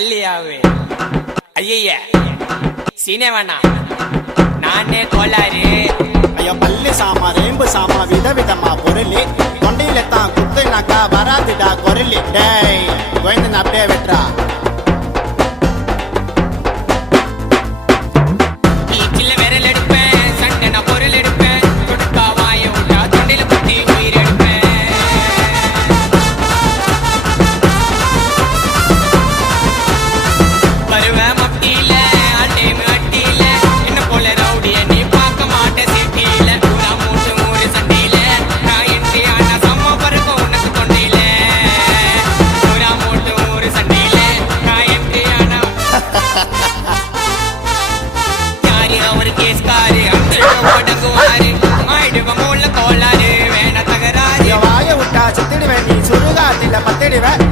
தள்ளியாவே ஐய சீனே வேணாம் நானே கோளாறு ஐயோ பல்லு சாமா ரேம்பு சாமா விதவிதமா பொருளி தொண்டையில தான் குத்துனாக்கா வராதுடா குரலி டேய் கோயந்தன் அப்படியே வெட்டுறா சில்ல விரல் எடுப்பேன் சண்டை நான் பொருள் எடுப்பேன் கொடுக்கா வாய விட்டா தொண்டையில குத்தி உயிர் எடுப்பேன் வருவேன் மட்டியில அட்டேமு அட்டியில என்ன போல ரவுடிய நீ பார்க்க மாட்ட சிட்டியில பூரா மூட்டு மூறு சண்டையில நான் என்று ஆனா சம்ம பறக்கும் உனக்கு தொண்டையில பூரா மூட்டு மூறு சண்டையில நான் என்று ஆனா யாரு அவரு கேஸ்காரு அந்த ஓடங்குவாரு ஆயிடுவ மூல கோளாறு வேண தகராறு வாய விட்டா செத்துடுவேன் நீ சுடுகாட்டில பத்திடுவேன்